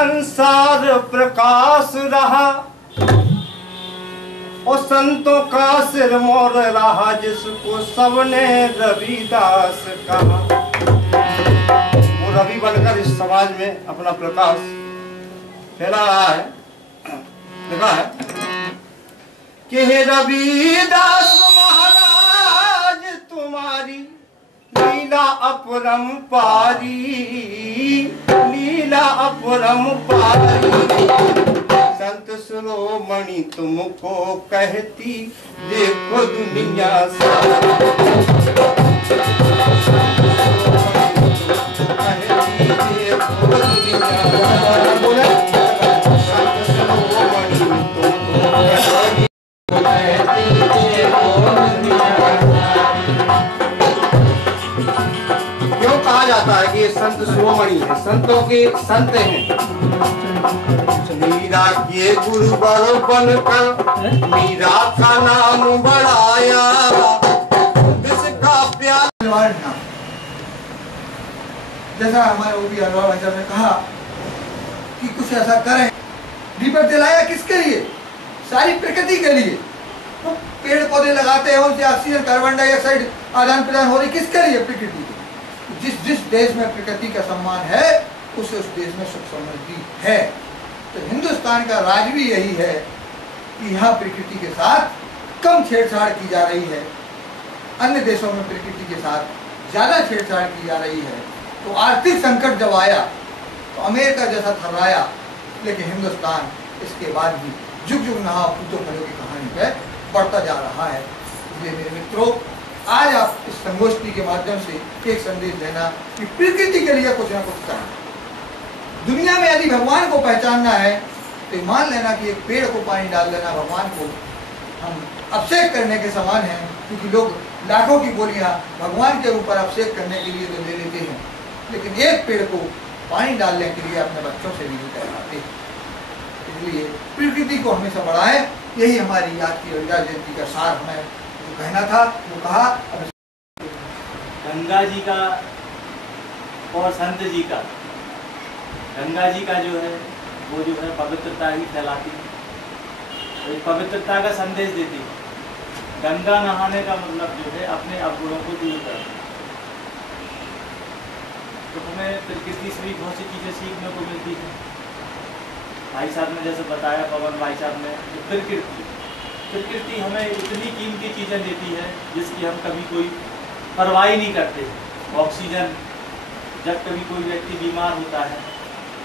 संसार प्रकाश रहा और संतों का सिर मोर रहा, जिसको सबने रविदास कहा। वो रवि बनकर इस समाज में अपना प्रकाश फैला रहा है। देखा है कि हे रविदास महाराज तुम्हारी लीला अपरंपारी, लीला अपरंपारी। संत शिरोमणि तुमको कहती देखो दुनिया सारी, कहती देखो दुनिया सारी। संत शिरोमणि तुमको कहती देखो दुनिया सारी। क्यों कहा जाता है कि ये संत शिरोमणि है, संतों के संत हैं। मीरा के गुरु बर बनकर मीरा का नाम बढ़ाया, इसका प्यार। जैसा हमारे ओबी अग्रवाल भाई साहब ने कहा कि कुछ ऐसा करें। दीपक जलाया किसके लिए? सारी प्रकृति के लिए। तो पेड़ पौधे लगाते हैं, उनसे ऑक्सीजन कार्बन डाइऑक्साइड आदान प्रदान हो रही, किसके लिए? प्रकृति के। जिस देश में प्रकृति का सम्मान है उस देश में सुख समृद्धि है। तो हिंदुस्तान का राज भी यही है कि यहाँ प्रकृति के साथ कम छेड़छाड़ की जा रही है, अन्य देशों में प्रकृति के साथ ज़्यादा छेड़छाड़ की जा रही है। तो आर्थिक संकट जब आया तो अमेरिका जैसा थर्राया, लेकिन हिंदुस्तान इसके बाद भी जुग जुग नहा पूतो फलों की कहानी पे बढ़ता जा रहा है। इसलिए मेरे मित्रों, आज आप इस संगोष्ठी के माध्यम से एक संदेश देना कि प्रकृति के लिए कुछ ना कुछ करना। दुनिया में यदि भगवान को पहचानना है तो मान लेना कि एक पेड़ को पानी डाल देना भगवान को हम अभिषेक करने के समान है, क्योंकि लोग लाखों की गोलियां भगवान के ऊपर अभिषेक करने के लिए तो ले लेते हैं, लेकिन एक पेड़ को पानी डालने के लिए अपने बच्चों से भी नहीं कर पाते। इसलिए प्रकृति को हमेशा बढ़ाएं, यही हमारी आज की रविदास जयंती का सार हमें जो कहना था वो कहा। गंगा जी का और संत जी का, गंगा जी का जो है वो जो है पवित्रता ही फैलाती है, तो पवित्रता का संदेश देती है। गंगा नहाने का मतलब जो है अपने अवगुणों को दूर करना। तो हमें प्रकृति से भी बहुत सी चीज़ें सीखने को मिलती है। भाई साहब ने जैसे बताया, पवन भाई साहब ने, प्रकृति हमें इतनी कीमती चीज़ें देती है जिसकी हम कभी कोई परवाह ही नहीं करते। ऑक्सीजन, जब कभी कोई व्यक्ति बीमार होता है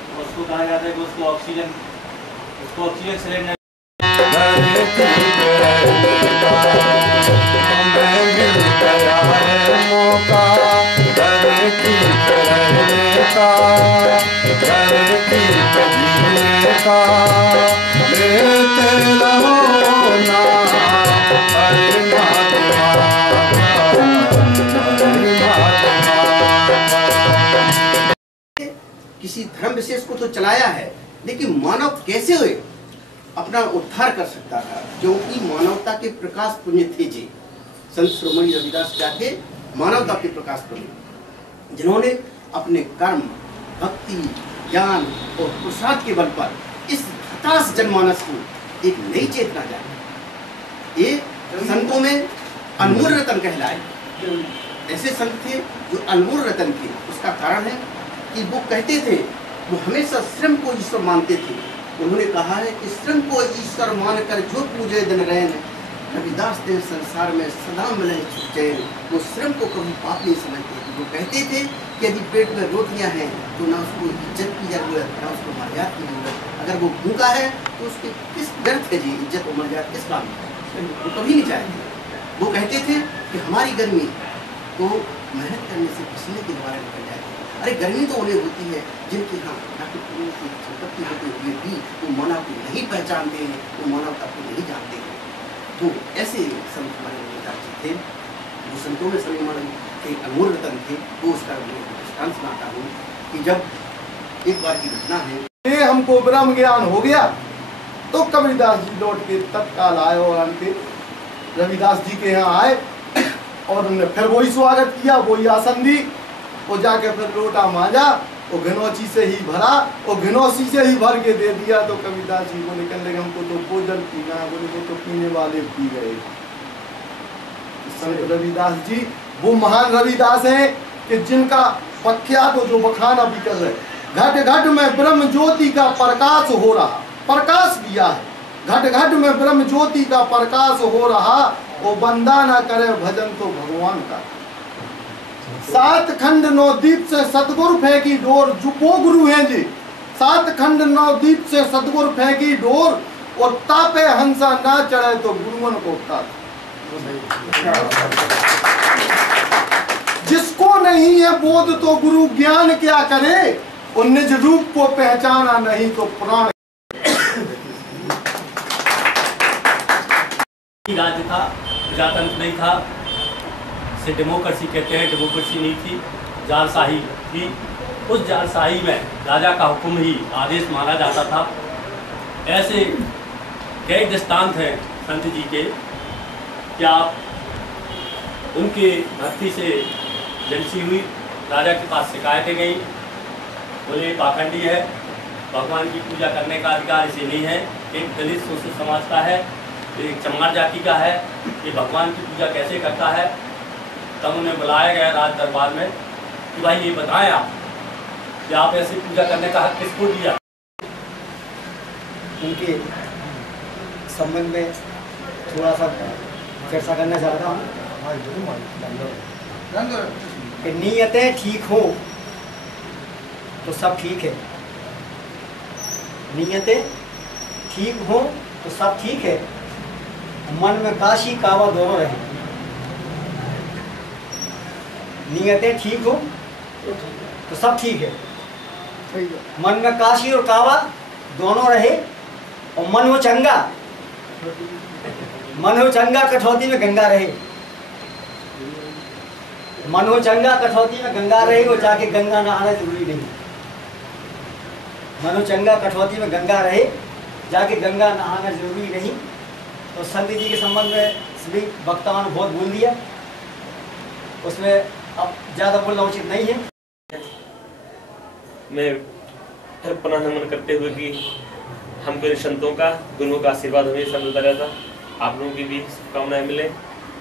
तो उसको कहा जाता है कि उसको ऑक्सीजन सिलेंडर किसी धर्म विशेष को तो चलाया है, लेकिन मानव कैसे हुए अपना उद्धार कर सकता था, क्योंकि मानवता के प्रकाश पुण्य थे जी। संत शिरोमणि रविदास क्या थे? मानवता के प्रकाश पुण्य, जिन्होंने अपने कर्म, भक्ति, ज्ञान और पुरुषार्थ के बल पर इस हताश जनमानस को एक नई चेतना जागी। ये संतों में अनमोल रतन कहलाए। ऐसे संत थे जो अनमोल रतन थे। उसका कारण है कि वो कहते थे, वो हमेशा श्रम को ईश्वर मानते थे। उन्होंने कहा है कि श्रम को ईश्वर मानकर जो पूजे दिन रैन, रविदास देव संसार में सदा मिले चैन। वो श्रम को कभी पाप नहीं समझते थे। वो कहते थे कि यदि पेट में रोटियां हैं तो ना उसको इज्जत की जरूरत, ना उसको मर्यादा की जरूरत। अगर वो भूखा है तो उसके किस व्यर्थ है जी इज्जत और मर्यादा, किस काम में? वो कभी नहीं चाहेंगे। वो कहते थे कि हमारी गर्मी तो मेहनत करने से पसीने के द्वारा निकल जाती है। अरे गर्मी तो उन्हें होती है जिनके यहाँ संपत्ति होते हुए भी वो मानव को नहीं पहचानते हैं, वो मानवता को नहीं जानते हैं। तो ऐसे संत हमारे रविदास जी थे, जो संतों में समय के अनमोल रतन थे। वो उसका दृष्टांत सुनाता हूँ कि जब एक बार की घटना है, ये हमको ब्रह्म ज्ञान हो गया तो कबीरदास जी लौट के तत्काल आए और उनके रविदास जी के यहाँ आए और उन्होंने फिर वही स्वागत किया, वही आसन दी, वो जाके फिर लोटा मांजा वो घनौची से ही भरा और घनौची से ही भर के दे दिया। तो कबीरदास जी बोले कहने लगे हमको तो वो जल पीना है, बोले वो तो पीने वाले पी गए। संत रविदास जी वो महान रविदास हैं कि जिनका प्रख्यात जो बखान अभी कर रहे, घट घट में ब्रह्म ज्योति का प्रकाश हो रहा, प्रकाश दिया है, घट घट में ब्रह्म ज्योति का प्रकाश हो रहा, वो बंदा ना करे भजन तो भगवान का। 7 खंड 9 दीप से सतगुरु फेंकी डोर, जो वो गुरु हैं जी। 7 खंड 9 दीप से सतगुरु फेंकी डोर, और तापे हंसा ना चढ़े तो गुरुवन को उतार। जिसको नहीं है बोध तो गुरु ज्ञान क्या करे, और निज रूप को पहचाना नहीं तो प्राण। राज्य था, प्रजातंत्र नहीं था, से डेमोक्रेसी कहते हैं, डेमोक्रेसी नहीं थी, जारशाही थी। उस जारशाही में राजा का हुक्म ही आदेश माना जाता था। ऐसे कई दृष्टांत हैं संत जी के, क्या उनके भक्ति से जलसी हुई, राजा के पास शिकायतें गई, बोले पाखंडी है, भगवान की पूजा करने का अधिकार इसे नहीं है, एक दलित शोषित समाज का है, एक चमार जाति का है, ये भगवान की पूजा कैसे करता है। तब उन्हें बुलाया गया राज दरबार में कि भाई ये बताएं आप कि आप ऐसी पूजा करने का हक किसको दिया। उनके संबंध में थोड़ा सा चर्चा करना चाहता हूँ कि नीयतें ठीक हो तो सब ठीक है, नीयतें ठीक हो तो सब ठीक है, मन में काशी कावा दोनों रहे। नीयतें ठीक हो तो सब ठीक है, मन में काशी और कावा दोनों रहे, और मन हो चंगा, मन हो चंगा कठौती में गंगा रहे, मन हो चंगा कठौती में गंगा रहे, वो जाके गंगा नहाना जरूरी नहीं। मन हो चंगा कठौती में गंगा रहे, जाके गंगा नहाना जरूरी नहीं। तो संत जी के संबंध में सभी वक्ताओं ने बहुत बोल दिया, उसमें अब ज़्यादा बोलना उचित नहीं है। मैं पुनः नमन करते हुए कि हमको इन संतों का, गुरुओं का आशीर्वाद हमेशा मिलता रहता, आप लोगों की भी शुभकामनाएं मिले,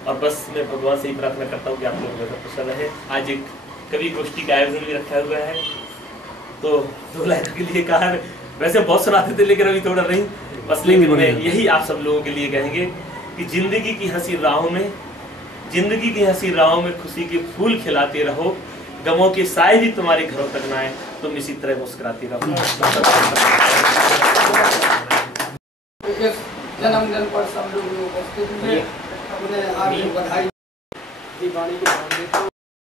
और बस मैं भगवान से ही प्रार्थना करता हूँ कि आप लोग मेरा कुशल रहे। आज एक कवि गोष्ठी का आयोजन भी रखा हुआ है, तो 2 लाइन के लिए कहा, वैसे बहुत सुनाते थे लेकिन अभी थोड़ा नहीं, बस लेकिन मैं यही आप सब लोगों के लिए कहेंगे कि जिंदगी की हंसी राहों में, जिंदगी की हंसी राहों में खुशी के फूल खिलाते रहो, गमों के साए भी तुम्हारे घरों तक ना आए, तुम इसी तरह मुस्कुराती रहो। इस जन्मदिन पर सब लोग उपस्थित हुए, अपने हार्दिक बधाई।